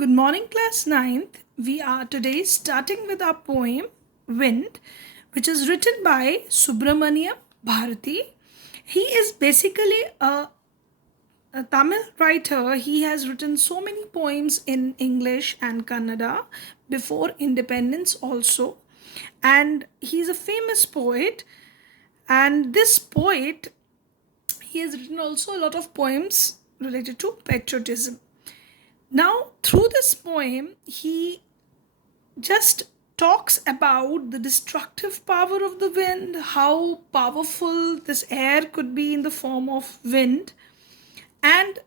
Good morning, class ninth. We are today starting with our poem Wind, which is written by Subramaniam Bharati. He is basically a Tamil writer. He has written so many poems in English and Kannada before independence, also. And he's a famous poet. And this poet, he has written also a lot of poems related to patriotism. Now, through this poem, he just talks about the destructive power of the wind, how powerful this air could be in the form of wind. And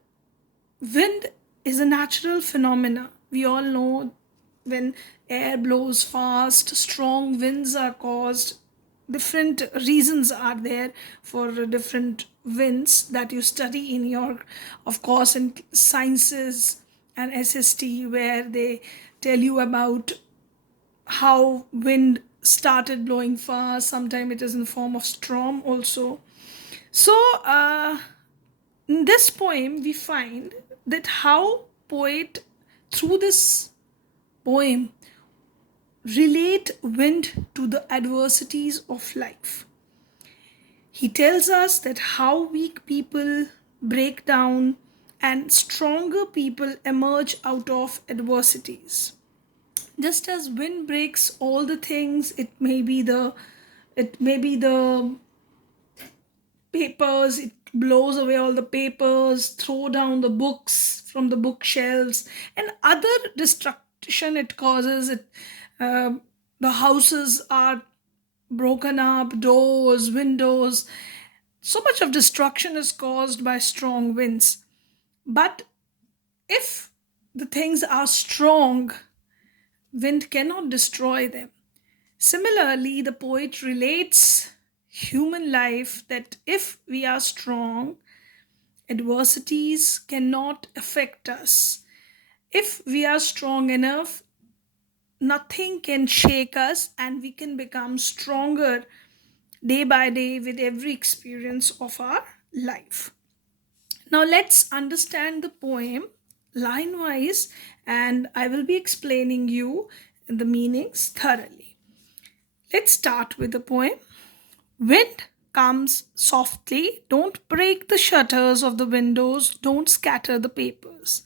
wind is a natural phenomena. We all know when air blows fast, strong winds are caused. Different reasons are there for different winds that you study in your, of course, in sciences and SST, where they tell you about how wind started blowing fast. Sometimes it is in the form of storm also. So in this poem we find that how poet through this poem relate wind to the adversities of life. He tells us that how weak people break down and stronger people emerge out of adversities. Just as wind breaks all the things, it may be the papers, it blows away all the papers, throw down the books from the bookshelves, and other destruction it causes. Uh, the houses are broken up, doors, windows. So much of destruction is caused by strong winds. But if the things are strong, wind cannot destroy them. Similarly, the poet relates human life that if we are strong, adversities cannot affect us. If we are strong enough, nothing can shake us, and we can become stronger day by day with every experience of our life. Now, let's understand the poem line wise, and I will be explaining you the meanings thoroughly. Let's start with the poem. Wind comes softly. Don't break the shutters of the windows. Don't scatter the papers.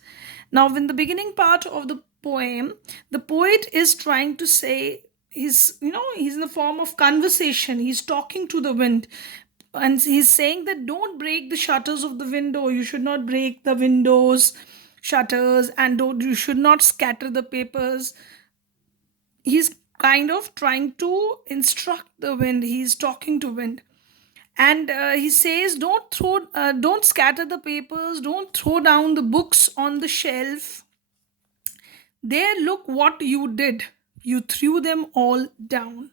Now, in the beginning part of the poem, the poet is trying to say he's in the form of conversation. He's talking to the wind, and he's saying that don't break the shutters of the window. You should not break the windows shutters, and don't you should not scatter the papers. He's kind of trying to instruct the wind. He's talking to wind, and he says don't scatter the papers, don't throw down the books on the shelf. There, look what you did. You threw them all down.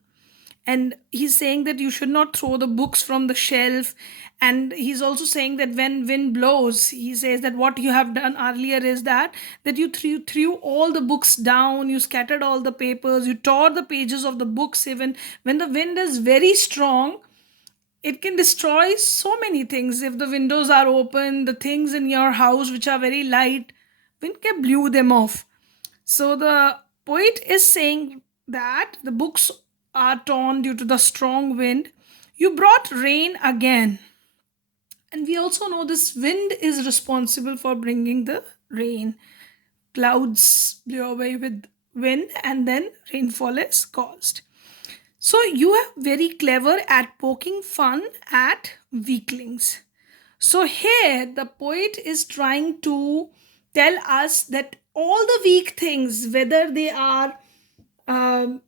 And he's saying that you should not throw the books from the shelf. And he's also saying that when wind blows, he says that what you have done earlier is that you threw all the books down, you scattered all the papers, you tore the pages of the books. Even when the wind is very strong, it can destroy so many things. If the windows are open, the things in your house which are very light, wind can blow them off. So the poet is saying that the books are torn due to the strong wind. You brought rain again. And we also know this wind is responsible for bringing the rain. Clouds blow away with wind, and then rainfall is caused. So you are very clever at poking fun at weaklings. So here the poet is trying to tell us that all the weak things, whether they are, um,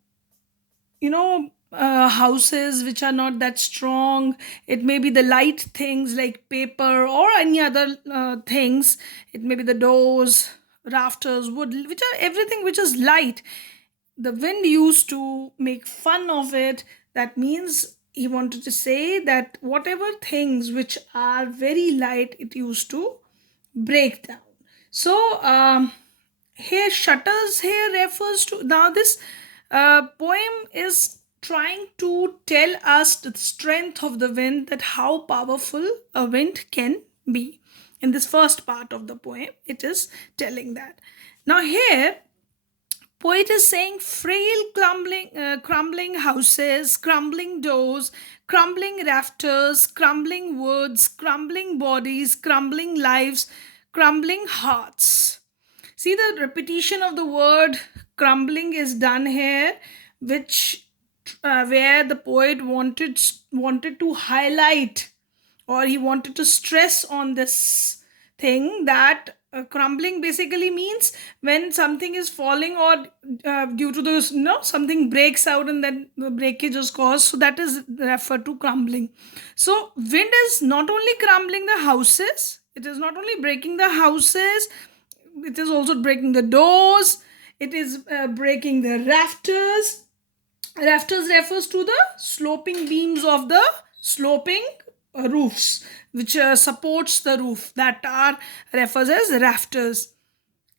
houses which are not that strong, it may be the light things like paper or any other things, it may be the doors, rafters, wood, which are everything which is light. The wind used to make fun of it. That means he wanted to say that whatever things which are very light, it used to break down. So here shutters here refers to, now this poem is trying to tell us the strength of the wind, that how powerful a wind can be. In this first part of the poem, it is telling that. Now, here, poet is saying frail crumbling houses, crumbling doors, crumbling rafters, crumbling woods, crumbling bodies, crumbling lives, crumbling hearts. See, the repetition of the word crumbling is done here, which where the poet wanted to highlight, or he wanted to stress on this thing, that crumbling basically means when something is falling, or due to the something breaks out and then the breakage is caused, so that is referred to crumbling. So wind is not only crumbling the houses, it is not only breaking the houses, it is also breaking the doors, it is breaking the rafters. Rafters refers to the sloping beams of the sloping roofs, which supports the roof, that are refers as rafters.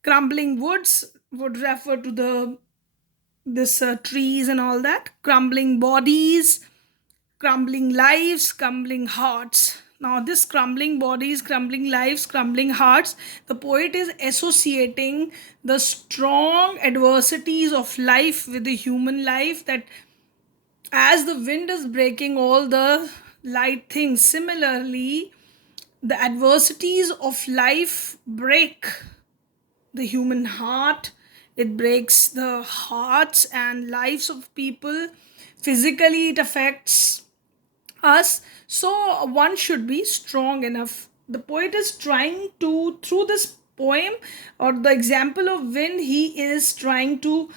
Crumbling woods would refer to the this trees and all that. Crumbling bodies, crumbling lives, crumbling hearts. Now, this crumbling bodies, crumbling lives, crumbling hearts, the poet is associating the strong adversities of life with the human life, that as the wind is breaking all the light things, similarly, the adversities of life break the human heart. It breaks the hearts and lives of people. Physically, it affects us. So one should be strong enough. The poet is trying to, through this poem or the example of wind, he is trying to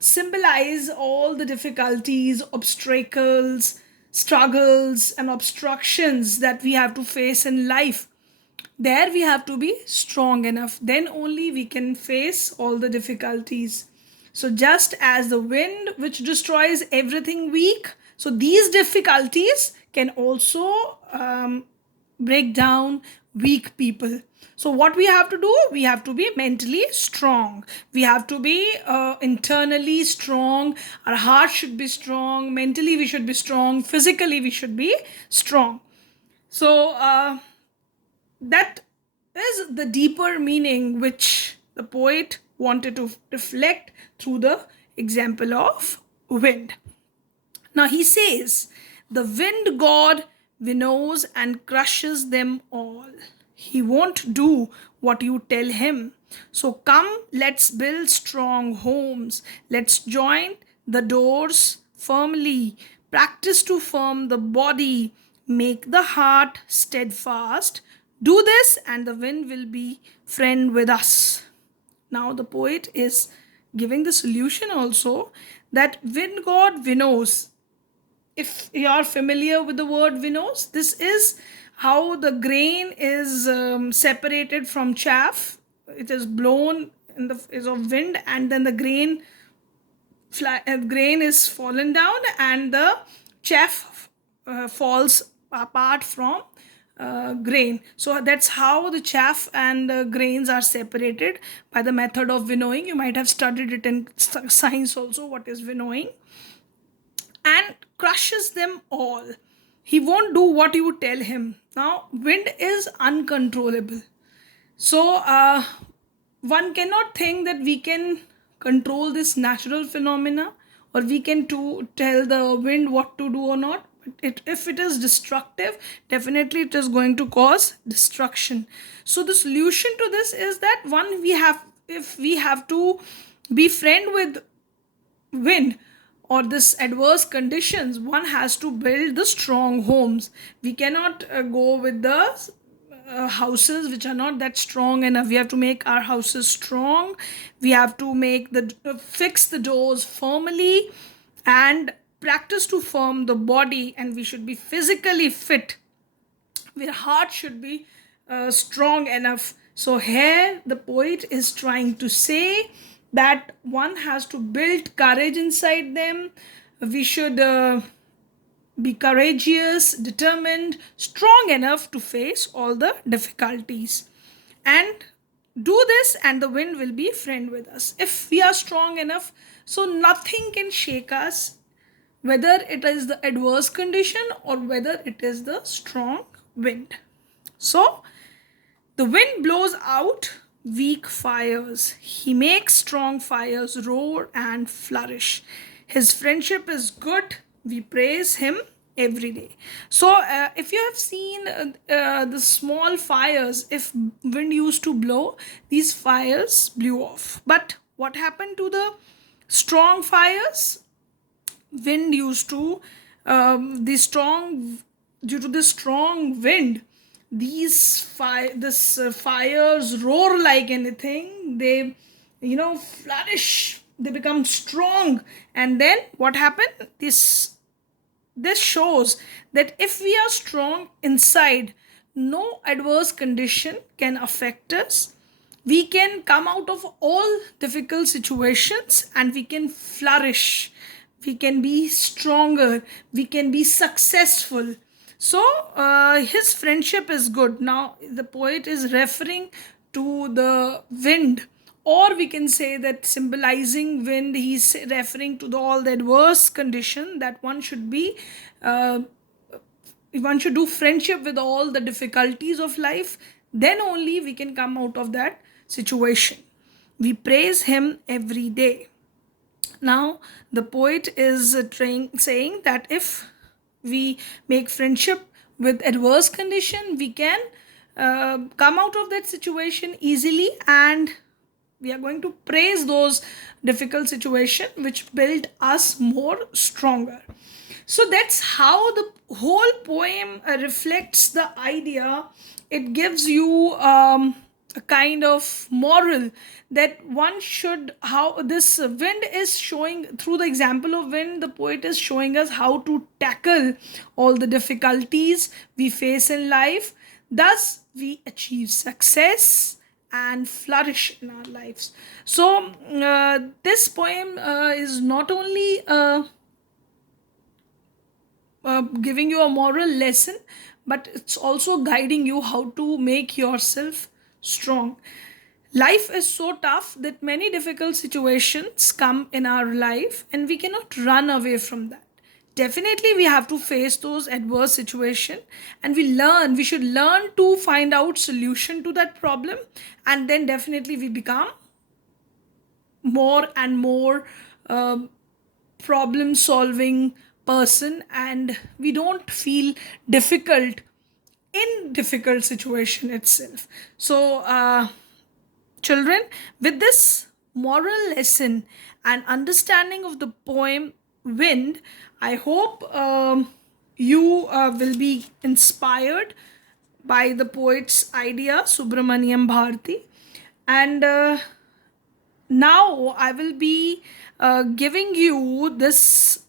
symbolize all the difficulties, obstacles, struggles, and obstructions that we have to face in life. There we have to be strong enough. Then only we can face all the difficulties. So, just as the wind which destroys everything weak, so these difficulties can also break down weak people. So what we have to do, we have to be mentally strong, we have to be internally strong, our heart should be strong, mentally we should be strong, physically we should be strong. So that is the deeper meaning which the poet wanted to reflect through the example of wind. Now he says, the wind god winnows and crushes them all. He won't do what you tell him. So come, let's build strong homes. Let's join the doors firmly. Practice to firm the body. Make the heart steadfast. Do this, and the wind will be friend with us. Now the poet is giving the solution also, that wind god winnows. If you are familiar with the word winnows, this is how the grain is separated from chaff. It is blown in the is of wind, and then the grain is fallen down, and the chaff falls apart from grain. So that's how the chaff and grains are separated by the method of winnowing. You might have studied it in science also, what is winnowing. And crushes them all. He won't do what you tell him. Now, wind is uncontrollable. So, one cannot think that we can control this natural phenomena, or we can tell the wind what to do or not. If it is destructive, definitely it is going to cause destruction. So the solution to this is that if we have to be friend with wind or this adverse conditions, one has to build the strong homes. We cannot go with the houses which are not that strong enough. We have to make our houses strong. We have to fix the doors firmly, and practice to form the body, and we should be physically fit. Our heart should be strong enough. So here the poet is trying to say that one has to build courage inside them. We should be courageous, determined, strong enough to face all the difficulties. And do this, and the wind will be friend with us. If we are strong enough, so nothing can shake us, whether it is the adverse condition or whether it is the strong wind. So the wind blows out weak fires. He makes strong fires roar and flourish. His friendship is good. We praise him every day. So, if you have seen the small fires, if wind used to blow, these fires blew off. But what happened to the strong fires? Wind used to the strong due to the strong wind, fires roar like anything. They flourish, they become strong. And then what happened, this shows that if we are strong inside, no adverse condition can affect us. We can come out of all difficult situations and we can flourish. We can be stronger. We can be successful. So, his friendship is good. Now, the poet is referring to the wind, or we can say that symbolizing wind, he's referring to all the adverse condition that uh, one should do friendship with all the difficulties of life. Then only we can come out of that situation. We praise him every day. Now, the poet is saying that if we make friendship with adverse condition, we can come out of that situation easily, and we are going to praise those difficult situation which build us more stronger. So that's how the whole poem reflects the idea. It gives you a kind of moral that one should, how this wind is showing, through the example of wind, the poet is showing us how to tackle all the difficulties we face in life. Thus we achieve success and flourish in our lives. So this poem is not only giving you a moral lesson, but it's also guiding you how to make yourself strong. Life is so tough that many difficult situations come in our life and we cannot run away from that. Definitely we have to face those adverse situations, and we should learn to find out solution to that problem, and then definitely we become more and more problem solving person, and we don't feel difficult in difficult situation itself. So children, with this moral lesson and understanding of the poem Wind, I hope you will be inspired by the poet's idea, Subramaniam Bharati. And now I will be giving you this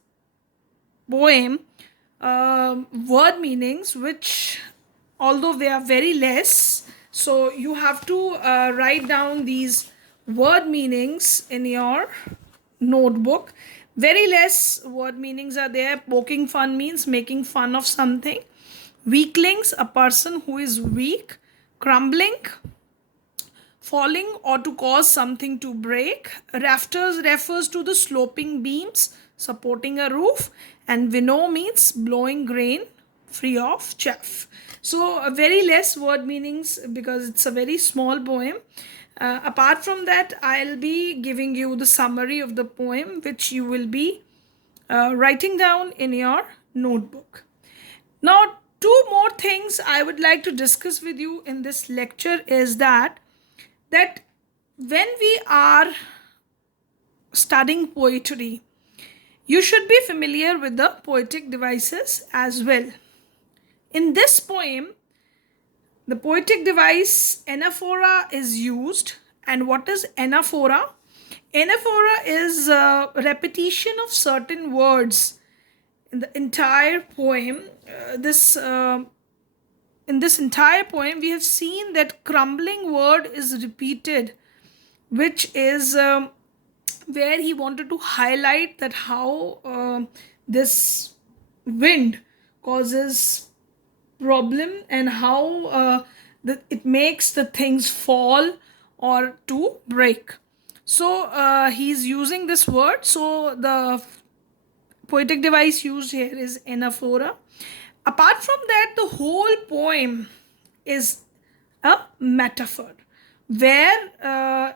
poem word meanings, which although they are very less, so you have to write down these word meanings in your notebook. Very less word meanings are there. Poking fun means making fun of something. Weaklings, a person who is weak. Crumbling, falling or to cause something to break. Rafters refers to the sloping beams supporting a roof. And winnow means blowing grain free of chaff. So very less word meanings because it's a very small poem. Apart from that, I'll be giving you the summary of the poem, which you will be writing down in your notebook. Now, two more things I would like to discuss with you in this lecture is that when we are studying poetry, you should be familiar with the poetic devices as well. In this poem, the poetic device anaphora is used. And what is anaphora? Anaphora is a repetition of certain words in the entire poem. In this entire poem, we have seen that crumbling word is repeated, which is where he wanted to highlight that how this wind causes problem and how it makes the things fall or to break. So he's using this word. So the poetic device used here is anaphora. Apart from that, the whole poem is a metaphor, where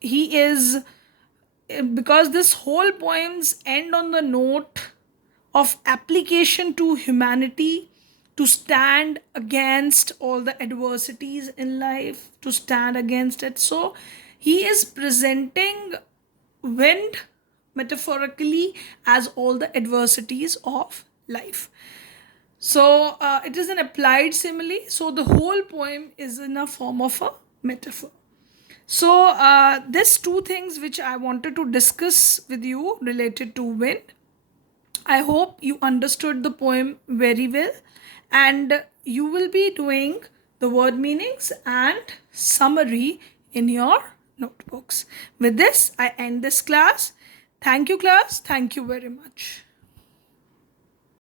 he is, because this whole poems end on the note of application to humanity, to stand against all the adversities in life, to stand against it. So he is presenting wind metaphorically as all the adversities of life. So it is an applied simile. So the whole poem is in a form of a metaphor. So these two things which I wanted to discuss with you related to wind. I hope you understood the poem very well, and you will be doing the word meanings and summary in your notebooks. With this, I end this class. Thank you, class. Thank you very much.